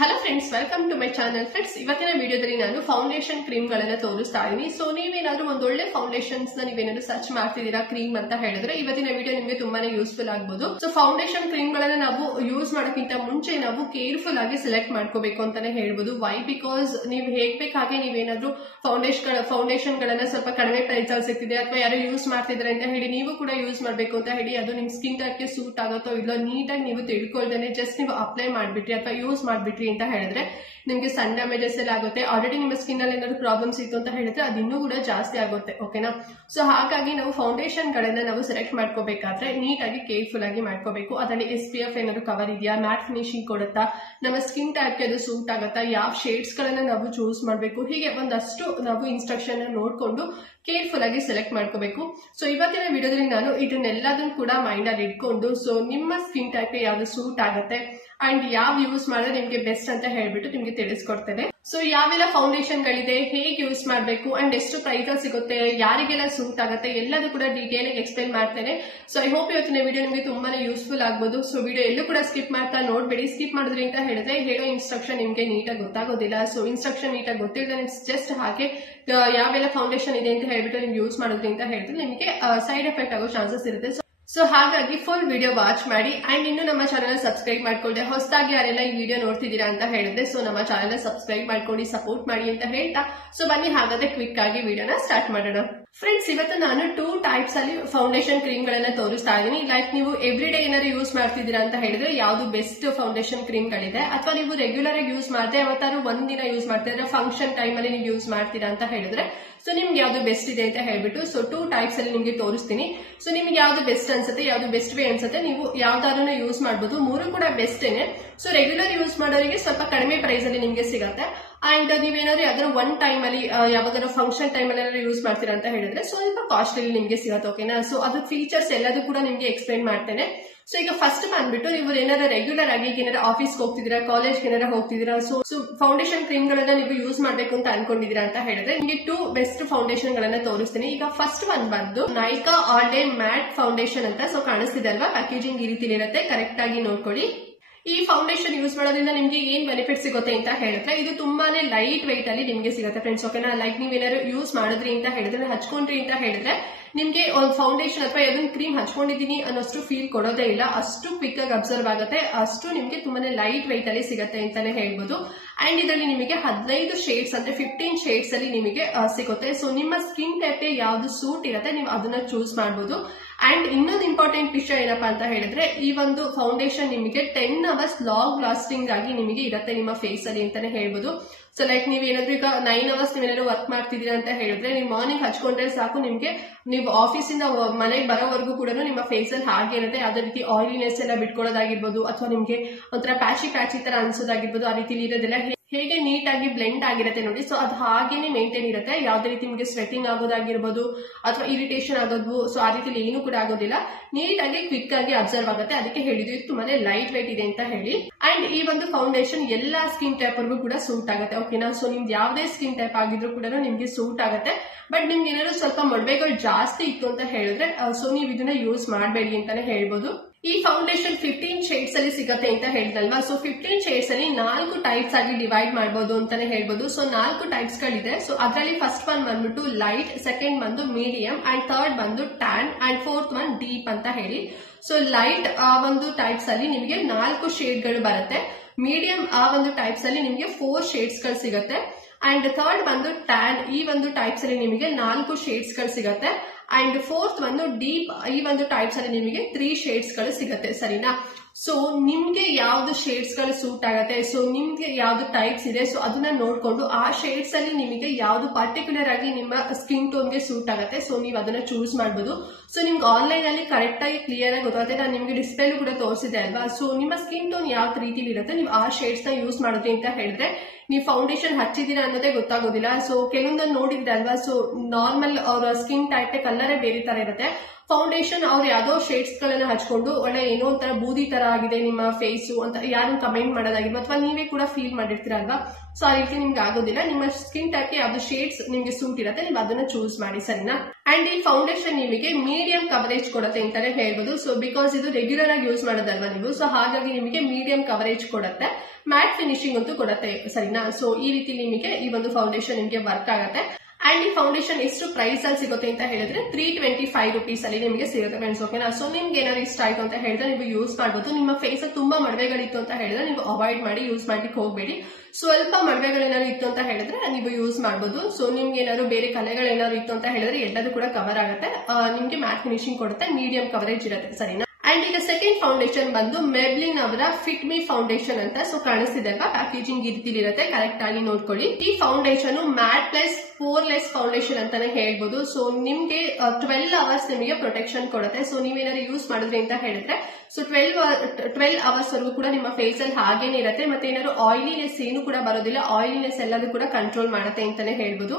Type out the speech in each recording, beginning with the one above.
Hello friends, welcome to my channel. Friends, ಇವತ್ತಿನ ವಿಡಿಯೋದಲ್ಲಿ ನಾನು ಫೌಂಡೇಶನ್ ಕ್ರೀಮ್ ಗಳನ್ನ ತೋರಿಸ್ತಾ ಇದ್ದೀನಿ. ಸೊ ನೀವೇನಾದ್ರೂ ಒಂದೊಳ್ಳೆ ಫೌಂಡೇಶನ್ಸ್ ನೀವೇನಾದ್ರೂ ಸರ್ಚ್ ಮಾಡ್ತಿದ್ದೀರಾ ಕ್ರೀಮ್ ಅಂತ ಹೇಳಿದ್ರೆ ಇವತ್ತಿನ ವಿಡಿಯೋ ನಿಮಗೆ ತುಂಬಾನೇ ಯೂಸ್ಫುಲ್ ಆಗಬಹುದು. ಸೊ ಫೌಂಡೇಶನ್ ಕ್ರೀಮ್ ಗಳನ್ನ ನಾವು ಯೂಸ್ ಮಾಡೋಕ್ಕಿಂತ ಮುಂಚೆ ನಾವು ಕೇರ್ಫುಲ್ ಆಗಿ ಸೆಲೆಕ್ಟ್ ಮಾಡ್ಕೋಬೇಕು ಅಂತಾನೆ ಹೇಳ್ಬೋದು. ವೈ? ಬಿಕಾಸ್ ನೀವು ಹೇಗ್ ಬೇಕಾಗೆ ನೀವೇನಾದ್ರೂ ಫೌಂಡೇಶನ್ ಗಳನ್ನ ಸ್ವಲ್ಪ ಕಡಿಮೆ ಪ್ರೈಸ್ ಅಲ್ಲಿ ಸಿಗ್ತಿದೆ ಅಥವಾ ಯಾರು ಯೂಸ್ ಮಾಡ್ತಿದ್ರೆ ಅಂತ ಹೇಳಿ ನೀವು ಕೂಡ ಯೂಸ್ ಮಾಡ್ಬೇಕು ಅಂತ ಹೇಳಿ ಅದು ನಿಮ್ ಸ್ಕಿನ್ ಟೈಪ್ಗೆ ಸೂಟ್ ಆಗುತ್ತೋ ಇಲ್ಲೋ ನೀಟಾಗಿ ನೀವು ತಿಳ್ಕೊಳ್ದೇನೆ ಜಸ್ಟ್ ನೀವು ಅಪ್ಲೈ ಮಾಡ್ಬಿಟ್ರಿ ಅಥವಾ ಯೂಸ್ ಮಾಡ್ಬಿಟ್ರಿ ಅಂತ ಹೇಳಿದ್ರೆ ನಿಮ್ಗೆ ಸನ್ ಡ್ಯಾಮೇಜಸ್ ಎಲ್ಲ ಆಗುತ್ತೆ. ಆಲ್ರೆಡಿ ನಿಮ್ಮ ಸ್ಕಿನ್ ಅಲ್ಲಿ ಏನಾದ್ರು ಪ್ರಾಬ್ಲಮ್ಸ್ ಇತ್ತು ಅಂತ ಹೇಳಿದ್ರೆ ಅದು ಇನ್ನೂ ಕೂಡ ಜಾಸ್ತಿ ಆಗುತ್ತೆ. ಓಕೆನಾ? ಸೊ ಹಾಗಾಗಿ ನಾವು ಫೌಂಡೇಶನ್ ಗಳನ್ನ ನಾವು ಸೆಲೆಕ್ಟ್ ಮಾಡ್ಕೋಬೇಕಾದ್ರೆ ನೀಟಾಗಿ ಕೇರ್ಫುಲ್ ಆಗಿ ಮಾಡ್ಕೋಬೇಕು. ಅದರಲ್ಲಿ SPF ಏನಾದ್ರು ಕವರ್ ಇದೆಯಾ, ಮ್ಯಾಟ್ ಫಿನಿಶಿಂಗ್ ಕೊಡುತ್ತಾ, ನಮ್ಮ ಸ್ಕಿನ್ ಟೈಪ್ಗೆ ಅದು ಸೂಟ್ ಆಗುತ್ತಾ, ಯಾವ ಶೇಡ್ಸ್ ಗಳನ್ನ ನಾವು ಚೂಸ್ ಮಾಡಬೇಕು, ಹೀಗೆ ಒಂದಷ್ಟು ನಾವು ಇನ್ಸ್ಟ್ರಕ್ಷನ್ ನೋಡ್ಕೊಂಡು ಕೇರ್ಫುಲ್ ಆಗಿ ಸೆಲೆಕ್ಟ್ ಮಾಡ್ಕೋಬೇಕು. ಸೊ ಇವತ್ತಿನ ವಿಡಿಯೋದಲ್ಲಿ ನಾನು ಇದನ್ನೆಲ್ಲದನ್ನು ಕೂಡ ಮೈಂಡ್ ಅಲ್ಲಿ ಇಟ್ಕೊಂಡು ಸೊ ನಿಮ್ಮ ಸ್ಕಿನ್ ಟೈಪ್ಗೆ ಯಾವ್ದು ಸೂಟ್ ಆಗುತ್ತೆ ಅಂಡ್ ಯಾವ ಯೂಸ್ ಮಾಡಿದ್ರೆ ನಿಮ್ಗೆ ಬೆಸ್ಟ್ ಅಂತ ಹೇಳ್ಬಿಟ್ಟು ನಿಮ್ಗೆ ತಿಳಿಸ್ಕೊಡ್ತೇನೆ. ಸೊ ಯಾವೆಲ್ಲ ಫೌಂಡೇಶನ್ ಗಳಿದೆ, ಹೇಗೆ ಯೂಸ್ ಮಾಡಬೇಕು ಅಂಡ್ ಎಷ್ಟು ಪ್ರೈಸ್ ಸಿಗುತ್ತೆ, ಯಾರಿಗೆಲ್ಲ ಸೂಟ್ ಆಗುತ್ತೆ, ಎಲ್ಲದೂ ಕೂಡ ಡೀಟೇಲ್ ಆಗಿ ಎಕ್ಸ್ಪ್ಲೈನ್ ಮಾಡ್ತೇನೆ. ಸೊ ಐ ಹೋಪ್ ಇವತ್ತಿನ ವಿಡಿಯೋ ನಿಮಗೆ ತುಂಬಾನೇ ಯೂಸ್ಫುಲ್ ಆಗ್ಬೋದು. ಸೊ ವಿಡಿಯೋ ಎಲ್ಲೂ ಕೂಡ ಸ್ಕಿಪ್ ಮಾಡ್ತಾ ನೋಡ್ಬೇಡಿ. ಸ್ಕಿಪ್ ಮಾಡಿದ್ರಿ ಅಂತ ಹೇಳಿದ್ರೆ ಹೇಳೋ ಇನ್ಸ್ಟ್ರಕ್ಷನ್ ನಿಮ್ಗೆ ನೀಟಾಗಿ ಗೊತ್ತಾಗೋದಿಲ್ಲ. ಸೊ ಇನ್ಸ್ಟ್ರಕ್ಷನ್ ನೀಟಾಗಿ ಗೊತ್ತಿಲ್ಲ ಜಸ್ಟ್ ಹಾಗೆ ಯಾವೆಲ್ಲ ಫೌಂಡೇಶನ್ ಇದೆ ಅಂತ ಹೇಳ್ಬಿಟ್ಟು ನೀವು ಯೂಸ್ ಮಾಡೋದ್ರಿ ಅಂತ ಹೇಳಿದ್ರೆ ನಿಮಗೆ ಸೈಡ್ ಎಫೆಕ್ಟ್ ಆಗೋ ಚಾನ್ಸಸ್ ಇರುತ್ತೆ. ಸೊ ಹಾಗಾಗಿ ಫುಲ್ ವಿಡಿಯೋ ವಾಚ್ ಮಾಡಿ ಅಂಡ್ ಇನ್ನು ನಮ್ಮ ಚಾನಲ್ ಸಬ್ಸ್ಕ್ರೈಬ್ ಮಾಡ್ಕೊಳ್ಳಿ. ಹೊಸದಾಗಿ ಯಾರೆಲ್ಲ ಈ ವಿಡಿಯೋ ನೋಡ್ತಿದ್ದೀರಾ ಅಂತ ಹೇಳಿದ್ರೆ ಸೊ ನಮ್ಮ ಚಾನಲ್ ಸಬ್ಸ್ಕ್ರೈಬ್ ಮಾಡ್ಕೊಂಡು ಸಪೋರ್ಟ್ ಮಾಡಿ ಅಂತ ಹೇಳ್ತಾ ಸೊ ಬನ್ನಿ ಹಾಗಾದ್ರೆ ಕ್ವಿಕ್ ಆಗಿ ವಿಡಿಯೋನ ಸ್ಟಾರ್ಟ್ ಮಾಡೋಣ. ಫ್ರೆಂಡ್ಸ್, ಇವತ್ತು ನಾನು 2 ಟೈಪ್ಸ್ ಅಲ್ಲಿ ಫೌಂಡೇಶನ್ ಕ್ರೀಮ್ ಗಳನ್ನ ತೋರಿಸ್ತಾ ಇದ್ದೀನಿ. ಲೈಕ್ ನೀವು ಎವ್ರಿ ಡೇ ಏನಾದ್ರು ಯೂಸ್ ಮಾಡ್ತಿದ್ದೀರಾ ಅಂತ ಹೇಳಿದ್ರೆ ಯಾವ್ದು ಬೆಸ್ಟ್ ಫೌಂಡೇಶನ್ ಕ್ರೀಮ್ ಗಳಿದೆ, ಅಥವಾ ನೀವು ರೆಗ್ಯುಲರ್ ಆಗಿ ಯೂಸ್ ಮಾಡ್ದೆ ಯಾವತ್ತಾದ್ರು ಒಂದಿನ ಯೂಸ್ ಮಾಡ್ತಿದ್ರೆ ಫಂಕ್ಷನ್ ಟೈಮ್ ಅಲ್ಲಿ ನೀವು ಯೂಸ್ ಮಾಡ್ತೀರಾ ಅಂತ ಹೇಳಿದ್ರೆ ಸೊ ನಿಮ್ಗೆ ಯಾವ್ದು ಬೆಸ್ಟ್ ಇದೆ ಅಂತ ಹೇಳ್ಬಿಟ್ಟು ಸೊ 2 ಟೈಪ್ಸ್ ಅಲ್ಲಿ ನಿಮ್ಗೆ ತೋರಿಸ್ತೀನಿ. ಸೊ ನಿಮ್ಗೆ ಯಾವ್ದು ಬೆಸ್ಟ್ ಅನ್ಸುತ್ತೆ, ಯಾವ್ದು ಬೆಸ್ಟ್ ವೇ ಅನ್ಸುತ್ತೆ, ನೀವು ಯಾವ್ದಾದ್ರು ಯೂಸ್ ಮಾಡಬಹುದು. 3 ಕೂಡ ಬೆಸ್ಟ್ ಏನೆ. ಸೊ ರೆಗ್ಯುಲರ್ ಯೂಸ್ ಮಾಡೋರಿಗೆ ಸ್ವಲ್ಪ ಕಡಿಮೆ ಪ್ರೈಸ್ ಅಲ್ಲಿ ನಿಮ್ಗೆ ಸಿಗತ್ತೆ. ಅಂಡ್ ನೀವೇನಾದ್ರೂ ಯಾವ್ದಾದ್ರು ಒನ್ ಟೈಮ್ ಅಲ್ಲಿ ಯಾವ್ದಾದ್ರು ಫಂಕ್ಷನ್ ಟೈಮ್ ಅಲ್ಲಿ ಯೂಸ್ ಮಾಡ್ತೀರಾ ಅಂತ ಹೇಳಿದ್ರೆ ಸ್ವಲ್ಪ ಕಾಸ್ಟ್ಲಿ ನಿಮ್ಗೆ ಸಿಗತ್ತೆ. ಓಕೆನಾ? ಸೊ ಅದು ಫೀಚರ್ಸ್ ಎಲ್ಲದೂ ಕೂಡ ನಿಮ್ಗೆ ಎಕ್ಸ್ಪ್ಲೈನ್ ಮಾಡ್ತೇನೆ. ಸೊ ಈಗ ಫಸ್ಟ್ ಬಂದ್ಬಿಟ್ಟು ನೀವು ಏನಾದ್ರು ರೆಗ್ಯುಲರ್ ಆಗಿ ಏನಾದ್ರು ಆಫೀಸ್ಗೆ ಹೋಗ್ತಿದ್ದೀರಾ, ಕಾಲೇಜ್ಗೆ ಏನಾದ್ರು ಹೋಗ್ತಿದ್ದೀರಾ, ಸೊ ಫೌಂಡೇಶನ್ ಕ್ರೀಮ್ ಗಳನ್ನ ನೀವು ಯೂಸ್ ಮಾಡ್ಬೇಕು ಅಂತ ಅನ್ಕೊಂಡಿದೀರಾ ಅಂತ ಹೇಳಿದ್ರೆ ನಿಮಗೆ 2 ಬೆಸ್ಟ್ ಫೌಂಡೇಶನ್ ಗಳನ್ನ ತೋರಿಸ್ತೀನಿ. ಈಗ ಫಸ್ಟ್ ಒಂದ್ ಬಂದು Nykaa all day mat foundation ಅಂತ ಸೊ ಕಾಣಿಸ್ತಿದೆ ಅಲ್ವಾ, ಪ್ಯಾಕೇಜಿಂಗ್ ಈ ರೀತಿ ಇರುತ್ತೆ, ಕರೆಕ್ಟ್ ಆಗಿ ನೋಡ್ಕೊಳ್ಳಿ. ಈ ಫೌಂಡೇಶನ್ ಯೂಸ್ ಮಾಡೋದ್ರಿಂದ ನಿಮ್ಗೆ ಏನ್ ಬೆನಿಫಿಟ್ ಸಿಗುತ್ತೆ ಅಂತ ಹೇಳಿದ್ರೆ ಇದು ತುಂಬಾನೇ ಲೈಟ್ ವೆಯ್ಟ್ ಅಲ್ಲಿ ನಿಮ್ಗೆ ಸಿಗುತ್ತೆ ಫ್ರೆಂಡ್ಸ್. ಓಕೆನಾ? ಲೈಕ್ ನೀವೇನಾದ್ರು ಯೂಸ್ ಮಾಡಿದ್ರಿ ಅಂತ ಹೇಳಿದ್ರೆ, ಹಚ್ಕೊಂಡ್ರಿ ಅಂತ ಹೇಳಿದ್ರೆ ನಿಮ್ಗೆ ಒಂದು ಫೌಂಡೇಶನ್ ಅಥವಾ ಯಾವ್ದೊಂದು ಕ್ರೀಮ್ ಹಚ್ಕೊಂಡಿದೀನಿ ಅನ್ನೋಷ್ಟು ಫೀಲ್ ಕೊಡೋದೇ ಇಲ್ಲ. ಅಷ್ಟು ಕ್ವಿಕ್ ಆಗಿ ಅಬ್ಸರ್ವ್ ಆಗುತ್ತೆ, ಅಷ್ಟು ನಿಮ್ಗೆ ತುಂಬಾನೇ ಲೈಟ್ ವೆಯ್ಟ್ ಅಲ್ಲಿ ಸಿಗುತ್ತೆ ಅಂತಾನೆ ಹೇಳ್ಬೋದು. ಅಂಡ್ ಇದರಲ್ಲಿ ನಿಮಗೆ 15 ಶೇಡ್ಸ್ ಅಂದ್ರೆ 15 ಶೇಡ್ಸ್ ಅಲ್ಲಿ ನಿಮಗೆ ಸಿಗುತ್ತೆ. ಸೊ ನಿಮ್ಮ ಸ್ಕಿನ್ ಟೈಪ್ಗೆ ಯಾವ್ದು ಸೂಟ್ ಇರುತ್ತೆ ನೀವು ಅದನ್ನ ಚೂಸ್ ಮಾಡಬಹುದು. ಅಂಡ್ ಇನ್ನೊಂದು ಇಂಪಾರ್ಟೆಂಟ್ ವಿಷಯ ಏನಪ್ಪಾ ಅಂತ ಹೇಳಿದ್ರೆ ಈ ಒಂದು ಫೌಂಡೇಶನ್ ನಿಮಗೆ 10 ಅವರ್ಸ್ ಲಾಂಗ್ ಲಾಸ್ಟಿಂಗ್ ಆಗಿ ನಿಮಗೆ ಇರುತ್ತೆ ನಿಮ್ಮ ಫೇಸ್ ಅಲ್ಲಿ ಅಂತಾನೆ ಹೇಳ್ಬೋದು. ಸೊ ಲೈಕ್ ನೀವ್ ಏನಾದ್ರು ಈಗ 9 ಅವರ್ಸ್ ನೀವೇನಾದ್ರು ವರ್ಕ್ ಮಾಡ್ತಿದ್ದೀರಾ ಅಂತ ಹೇಳಿದ್ರೆ ನೀವು ಮಾರ್ನಿಂಗ್ ಹಚ್ಕೊಂಡ್ರೆ ಸಾಕು, ನಿಮ್ಗೆ ನೀವು ಆಫೀಸ್ ಇಂದ ಮನೆಗೆ ಬರೋವರೆಗೂ ಕೂಡ ನಿಮ್ಮ ಫೇಸ್ ಅಲ್ಲಿ ಹಾಗೆ ಇರುತ್ತೆ. ಅದೇ ರೀತಿ ಆಯಿಲಿನೆಸ್ ಎಲ್ಲ ಬಿಟ್ಕೊಳ್ಳೋದಾಗಿರ್ಬೋದು ಅಥವಾ ನಿಮ್ಗೆ ಒಂಥರ ಪ್ಯಾಚಿ ತರ ಅನ್ಸೋದಾಗಿರ್ಬೋದು, ಆ ರೀತಿ ಇರೋದಿಲ್ಲ. ಹೇಗೆ ನೀಟ್ ಆಗಿ ಬ್ಲೆಂಡ್ ಆಗಿರುತ್ತೆ ನೋಡಿ, ಸೊ ಅದು ಹಾಗೇನೆ ಮೇಂಟೈನ್ ಇರುತ್ತೆ. ಯಾವ್ದೇ ರೀತಿ ನಿಮಗೆ ಸ್ವೆಟಿಂಗ್ ಆಗೋದಾಗಿರ್ಬೋದು ಅಥವಾ ಇರಿಟೇಷನ್ ಆಗೋದು ಸೊ ಆ ರೀತಿ ಏನು ಕೂಡ ಆಗೋದಿಲ್ಲ. ನೀಟ್ ಆಗಿ ಕ್ವಿಕ್ ಆಗಿ ಅಬ್ಸರ್ವ್ ಆಗುತ್ತೆ. ಅದಕ್ಕೆ ಹೇಳಿದ್ವಿ ತುಂಬಾನೇ ಲೈಟ್ ವೆಯ್ಟ್ ಇದೆ ಅಂತ ಹೇಳಿ. ಅಂಡ್ ಈ ಒಂದು ಫೌಂಡೇಶನ್ ಎಲ್ಲಾ ಸ್ಕಿನ್ ಟೈಪ್ ವರ್ಗೂ ಕೂಡ ಸೂಟ್ ಆಗುತ್ತೆ. ಓಕೆನಾ? ಸೊ ನಿಮ್ದು ಯಾವ್ದೇ ಸ್ಕಿನ್ ಟೈಪ್ ಆಗಿದ್ರು ಕೂಡ ನಿಮ್ಗೆ ಸೂಟ್ ಆಗುತ್ತೆ. ಬಟ್ ನಿಮ್ಗೆ ಏನಾದ್ರು ಸ್ವಲ್ಪ ಮೊಡವೆಗಳು ಜಾಸ್ತಿ ಇತ್ತು ಅಂತ ಹೇಳಿದ್ರೆ ಸೊ ನೀವು ಇದನ್ನ ಯೂಸ್ ಮಾಡಬೇಡಿ ಅಂತಾನೆ ಹೇಳ್ಬೋದು. ಈ ಫೌಂಡೇಶನ್ 15 ಶೇಡ್ಸ್ ಅಲ್ಲಿ ಸಿಗುತ್ತೆ ಅಂತ ಹೇಳಿದಲ್ವಾ, ಸೊ 15 ಶೇಡ್ಸ್ ಅಲ್ಲಿ 4 ಟೈಪ್ಸ್ ಆಗಿ ಡಿವೈಡ್ ಮಾಡಬಹುದು ಅಂತಾನೆ ಹೇಳ್ಬೋದು. ಸೊ 4 ಟೈಪ್ಸ್ ಗಳಿದೆ. ಸೊ ಅದರಲ್ಲಿ ಫಸ್ಟ್ ಒನ್ ಬಂದ್ಬಿಟ್ಟು ಲೈಟ್, ಸೆಕೆಂಡ್ ಬಂದು ಮೀಡಿಯಂ ಅಂಡ್ ಥರ್ಡ್ ಬಂದು tan and fourth one deep ಅಂತ ಹೇಳಿ. ಸೊ ಲೈಟ್ ಆ ಒಂದು ಟೈಪ್ಸ್ ಅಲ್ಲಿ ನಿಮಗೆ 4 ಶೇಡ್ ಗಳು ಬರುತ್ತೆ. ಮೀಡಿಯಂ ಆ ಒಂದು ಟೈಪ್ಸ್ ಅಲ್ಲಿ ನಿಮಗೆ 4 ಶೇಡ್ಸ್ ಗಳು ಸಿಗುತ್ತೆ. ಅಂಡ್ ಥರ್ಡ್ ಬಂದು ಟ್ಯಾನ್, ಈ ಒಂದು ಟೈಪ್ಸ್ ಅಲ್ಲಿ ನಿಮಗೆ 4 ಶೇಡ್ಸ್ ಗಳು ಸಿಗುತ್ತೆ. ಅಂಡ್ ಫೋರ್ತ್ ಒಂದು ಡೀಪ್, ಈ ಒಂದು ಟೈಪ್ಸ್ ಅಲ್ಲಿ ನಿಮಗೆ 3 ಶೇಡ್ಸ್ ಗಳು ಸಿಗುತ್ತೆ. ಸರಿನಾ? ಸೊ ನಿಮ್ಗೆ ಯಾವ್ದು ಶೇಡ್ಸ್ ಗಳು ಸೂಟ್ ಆಗುತ್ತೆ, ಸೊ ನಿಮ್ಗೆ ಯಾವ್ದು ಟೈಪ್ಸ್ ಇದೆ ಸೊ ಅದನ್ನ ನೋಡ್ಕೊಂಡು ಆ ಶೇಡ್ಸ್ ಅಲ್ಲಿ ನಿಮಗೆ ಯಾವ್ದು ಪರ್ಟಿಕ್ಯುಲರ್ ಆಗಿ ನಿಮ್ಮ ಸ್ಕಿನ್ ಟೋನ್ಗೆ ಸೂಟ್ ಆಗುತ್ತೆ ಸೊ ನೀವು ಅದನ್ನ ಚೂಸ್ ಮಾಡಬಹುದು. ಸೊ ನಿಮ್ಗೆ ಆನ್ಲೈನ್ ಅಲ್ಲಿ ಕರೆಕ್ಟ್ ಆಗಿ ಕ್ಲಿಯರ್ ಆಗಿ ಗೊತ್ತಾಗುತ್ತೆ. ನಾನು ನಿಮ್ಗೆ ಡಿಸ್ಪ್ಲೇ ಕೂಡ ತೋರಿಸಿದೆ ಅಲ್ವಾ. ಸೊ ನಿಮ್ಮ ಸ್ಕಿನ್ ಟೋನ್ ಯಾವ ರೀತಿ ಇರುತ್ತೆ ನೀವು ಆ ಶೇಡ್ಸ್ ನ ಯೂಸ್ ಮಾಡಿದ್ರಿ ಅಂತ ಹೇಳಿದ್ರೆ ನೀವು ಫೌಂಡೇಶನ್ ಹಚ್ಚಿದೀರಾ ಅನ್ನೋದೇ ಗೊತ್ತಾಗೋದಿಲ್ಲ. ಸೊ ಕೆಲವೊಂದನ್ನು ನೋಡಿದ್ರೆ ಅಲ್ವಾ, ಸೊ ನಾರ್ಮಲ್ ಅವರ ಸ್ಕಿನ್ ಟೈಪ್ ಕಲರೇ ಬೇರೆ ತರ ಇರುತ್ತೆ. ಫೌಂಡೇಶನ್ ಅವ್ರು ಯಾವ್ದೋ ಶೇಡ್ಸ್ ಗಳನ್ನ ಹಚ್ಕೊಂಡು ಒಳ್ಳೆ ಏನೋ ಒಂಥರ ಬೂದಿ ತರ ಆಗಿದೆ ನಿಮ್ಮ ಫೇಸು ಅಂತ ಯಾರು ಕಮೆಂಟ್ ಮಾಡೋದಾಗಿರ್ಬೋದು ಅಥವಾ ನೀವೇ ಕೂಡ ಫೀಲ್ ಮಾಡಿರ್ತೀರಲ್ವಾ. ಸೊ ಆ ರೀತಿ ನಿಮ್ಗೆ ಆಗೋದಿಲ್ಲ. ನಿಮ್ಮ ಸ್ಕಿನ್ ಟೈಪ್ ಗೆ ಯಾವ್ದು ಶೇಡ್ಸ್ ನಿಮ್ಗೆ ಸೂಟ್ ಇರುತ್ತೆ ನೀವು ಅದನ್ನ ಚೂಸ್ ಮಾಡಿ, ಸರಿನಾ. ಅಂಡ್ ಈ ಫೌಂಡೇಶನ್ ನಿಮಗೆ ಮೀಡಿಯಂ ಕವರೇಜ್ ಕೊಡುತ್ತೆ ಅಂತಾನೆ ಹೇಳ್ಬೋದು. ಸೊ ಬಿಕಾಸ್ ಇದು ರೆಗ್ಯುಲರ್ ಆಗಿ ಯೂಸ್ ಮಾಡೋದಲ್ವಾ ನೀವು, ಸೊ ಹಾಗಾಗಿ ನಿಮಗೆ ಮೀಡಿಯಂ ಕವರೇಜ್ ಕೊಡುತ್ತೆ, ಮ್ಯಾಟ್ ಫಿನಿಶಿಂಗ್ ಅಂತೂ ಕೊಡುತ್ತೆ, ಸರಿನಾ. ಸೊ ಈ ರೀತಿ ನಿಮಗೆ ಈ ಒಂದು ಫೌಂಡೇಶನ್ ನಿಮಗೆ ವರ್ಕ್ ಆಗುತ್ತೆ. ಅಂಡ್ ಈ ಫೌಂಡೇಶನ್ ಎಷ್ಟು ಪ್ರೈಸ್ ಅಲ್ಲಿ ಸಿಗುತ್ತೆ ಅಂತ ಹೇಳಿದ್ರೆ 325 rupees ಅಲ್ಲಿ ನಿಮಗೆ ಸಿಗುತ್ತೆ ಫ್ರೆಂಡ್ಸ್, ಓಕೆನಾ. ಸೊ ನಿಮ್ಗೆ ಏನಾದ್ರು ಇಷ್ಟ ಆಯ್ತು ಅಂತ ಹೇಳಿದ್ರೆ ನೀವು ಯೂಸ್ ಮಾಡಬಹುದು. ನಿಮ್ಮ ಫೇಸ್ ತುಂಬಾ ಮಡವೆಗಳಿತ್ತು ಅಂತ ಹೇಳಿದ್ರೆ ನೀವು ಅವಾಯ್ಡ್ ಮಾಡಿ, ಯೂಸ್ ಮಾಡ್ಲಿಕ್ಕೆ ಹೋಗಬೇಡಿ. ಸ್ವಲ್ಪ ಮಡವೆಗಳೇನಾದ್ರು ಇತ್ತು ಅಂತ ಹೇಳಿದ್ರೆ ನೀವು ಯೂಸ್ ಮಾಡಬಹುದು. ಸೊ ನಿಮ್ಗೆ ಏನಾದ್ರು ಬೇರೆ ಕಲೆಗಳೇನಾದ್ರು ಇತ್ತು ಅಂತ ಹೇಳಿದ್ರೆ ಎಲ್ಲದೂ ಕೂಡ ಕವರ್ ಆಗುತ್ತೆ, ನಿಮ್ಗೆ ಮ್ಯಾಟ್ ಫಿನಿಶಿಂಗ್ ಕೊಡುತ್ತೆ, ಮೀಡಿಯಂ ಕವರೇಜ್ ಇರುತ್ತೆ, ಸರಿನಾ. ಅಂಡ್ ಈಗ ಸೆಕೆಂಡ್ ಫೌಂಡೇಶನ್ ಬಂದು ಮೆಬ್ಲಿನ್ ಅವರ ಫಿಟ್ ಮಿ ಫೌಂಡೇಶನ್ ಅಂತ. ಸೊ ಕಾಣಿಸ್ತಿದೆ ಅಲ್ವಾ, ಪ್ಯಾಕೇಜಿಂಗ್ ಈ ರೀತಿ ಇರುತ್ತೆ, ಕರೆಕ್ಟ್ ಆಗಿ ನೋಡ್ಕೊಳ್ಳಿ. ಈ ಫೌಂಡೇಶನ್ ಮ್ಯಾಟ್ ಪ್ಲಸ್ ಪೋರ್ಲೆಸ್ ಫೌಂಡೇಶನ್ ಅಂತಾನೆ ಹೇಳ್ಬೋದು. ಸೊ ನಿಮ್ಗೆ 12 hours ನಿಮಗೆ ಪ್ರೊಟೆಕ್ಷನ್ ಕೊಡುತ್ತೆ. ಸೊ ನೀವೇನಾದ್ರು ಯೂಸ್ ಮಾಡಿದ್ರಿ ಅಂತ ಹೇಳಿದ್ರೆ ಸೊ 12 hours ವರೆಗೂ ಕೂಡ ನಿಮ್ಮ ಫೇಸ್ ಅಲ್ಲಿ ಹಾಗೇನೆ ಇರುತ್ತೆ. ಮತ್ತೆ ಏನಾದ್ರು ಆಯಿಲಿನೆಸ್ ಏನು ಕೂಡ ಬರೋದಿಲ್ಲ, ಆಯಿಲಿನೆಸ್ ಎಲ್ಲದೂ ಕೂಡ ಕಂಟ್ರೋಲ್ ಮಾಡುತ್ತೆ ಅಂತಾನೆ ಹೇಳ್ಬೋದು.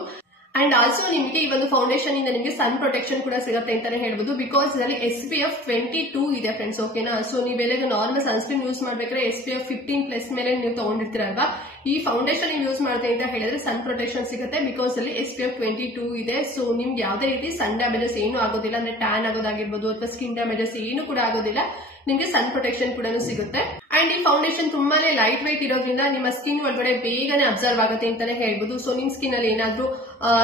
ಅಂಡ್ ಆಲ್ಸೋ ನಿಮಗೆ ಈ ಒಂದು ಫೌಂಡೇಶನ್ ಇಂದ ನಿಮಗೆ ಸನ್ ಪ್ರೊಟೆಕ್ಷನ್ ಕೂಡ ಸಿಗುತ್ತೆ ಅಂತಾನೆ ಹೇಳ್ಬೋದು. ಬಿಕಾಸ್ ಇದರಲ್ಲಿ SPF 22 ಇದೆ ಫ್ರೆಂಡ್ಸ್, ಓಕೆನಾ. ಸೊ ನೀವೆಲ್ಲ ನಾರ್ಮಲ್ ಸನ್ಸ್ಕ್ರೀನ್ ಯೂಸ್ ಮಾಡ್ಬೇಕಾದ್ರೆ SPF 15+ ಮೇಲೆ ನೀವು ತಗೊಂಡಿರ್ತೀರಲ್ವಾ, ಈ ಫೌಂಡೇಶನ್ ನೀವು ಯೂಸ್ ಮಾಡ್ತೀವಿ ಅಂತ ಹೇಳಿದ್ರೆ ಸನ್ ಪ್ರೊಟೆಕ್ಷನ್ ಸಿಗುತ್ತೆ. ಬಿಕಾಸ್ ಅಲ್ಲಿ SPF 22 ಇದೆ. ಸೊ ನಿಮ್ಗೆ ಯಾವುದೇ ರೀತಿ ಸನ್ ಡ್ಯಾಮೇಜಸ್ ಏನು ಆಗೋದಿಲ್ಲ, ಅಂದ್ರೆ ಟ್ಯಾನ್ ಆಗೋದಾಗಿರ್ಬೋದು ಅಥವಾ ಸ್ಕಿನ್ ಡ್ಯಾಮೇಜಸ್ ಏನು ಕೂಡ ಆಗೋದಿಲ್ಲ, ನಿಮ್ಗೆ ಸನ್ ಪ್ರೊಟೆಕ್ಷನ್ ಕೂಡ ಸಿಗುತ್ತೆ. ಅಂಡ್ ಈ ಫೌಂಡೇಶನ್ ತುಂಬಾನೇ ಲೈಟ್ weight ಇರೋದ್ರಿಂದ ನಿಮ್ಮ ಸ್ಕಿನ್ ಒಳಗಡೆ ಬೇಗನೆ ಅಬ್ಸರ್ವ್ ಆಗುತ್ತೆ ಅಂತಾನೆ ಹೇಳ್ಬೋದು. ಸೊ ನಿಮ್ ಸ್ಕಿನ್ ಅಲ್ಲಿ ಏನಾದ್ರು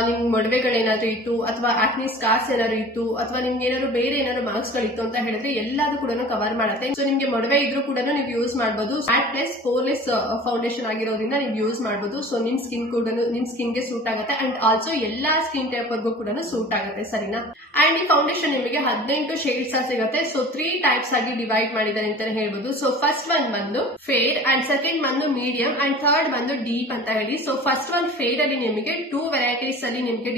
ನಿಮ್ ಮೊಡವೆಗಳೇನಾದ್ರು ಇತ್ತು ಅಥವಾ ಆಕ್ನಿ ಸ್ಕಾರ್ಸ್ ಏನಾದ್ರು ಇತ್ತು ಅಥವಾ ನಿಮ್ಗೆ ಏನಾದ್ರು ಬೇರೆ ಏನಾದ್ರು ಮಾರ್ಕ್ಸ್ ಗಳಿತ್ತು ಅಂತ ಹೇಳಿದ್ರೆ ಎಲ್ಲದೂ ಕೂಡ ಕವರ್ ಮಾಡುತ್ತೆ. ಸೊ ನಿಮ್ಗೆ ಮೊಡವೆ ಇದ್ರೂ ಕೂಡ ನೀವು ಯೂಸ್ ಮಾಡಬಹುದು. ಮ್ಯಾಟ್ ಪ್ಲಸ್ ಪೋರ್ಲೆಸ್ ಫೌಂಡೇಶನ್ ಆಗಿರೋದ್ರಿಂದ ನೀವು ಯೂಸ್ ಮಾಡಬಹುದು. ಸೊ ನಿಮ್ ಸ್ಕಿನ್ ಕೂಡ ನಿಮ್ ಸ್ಕಿನ್ ಗೆ ಸೂಟ್ ಆಗುತ್ತೆ. ಅಂಡ್ ಆಲ್ಸೋ ಎಲ್ಲಾ ಸ್ಕಿನ್ ಟೈಪ್ ವರ್ಗೂ ಕೂಡ ಸೂಟ್ ಆಗುತ್ತೆ, ಸರಿನಾ. ಅಂಡ್ ಈ ಫೌಂಡೇಶನ್ ನಿಮಗೆ 18 ಶೇಡ್ಸ್ ಸಿಗುತ್ತೆ. ಸೊ 3 ಟೈಪ್ಸ್ ಆಗಿ ಡಿವೈಡ್ ಮಾಡಿದ್ದಾರೆ ಅಂತಾನೆ ಹೇಳ್ಬೋದು. ಸೊ ಫಸ್ಟ್ ಒನ್ ಬಂದು ಫೇರ್, ಅಂಡ್ ಸೆಕೆಂಡ್ ಬಂದು ಮೀಡಿಯಂ, ಅಂಡ್ ಥರ್ಡ್ ಬಂದು ಡೀಪ್ ಅಂತ ಹೇಳಿ. ಸೊ ಫಸ್ಟ್ ಒನ್ ಫೇರ್ ಅಲ್ಲಿ ನಿಮಗೆ 2 ವೆರೈಟೀಸ್ ಅಲ್ಲಿ ನಿಮಗೆ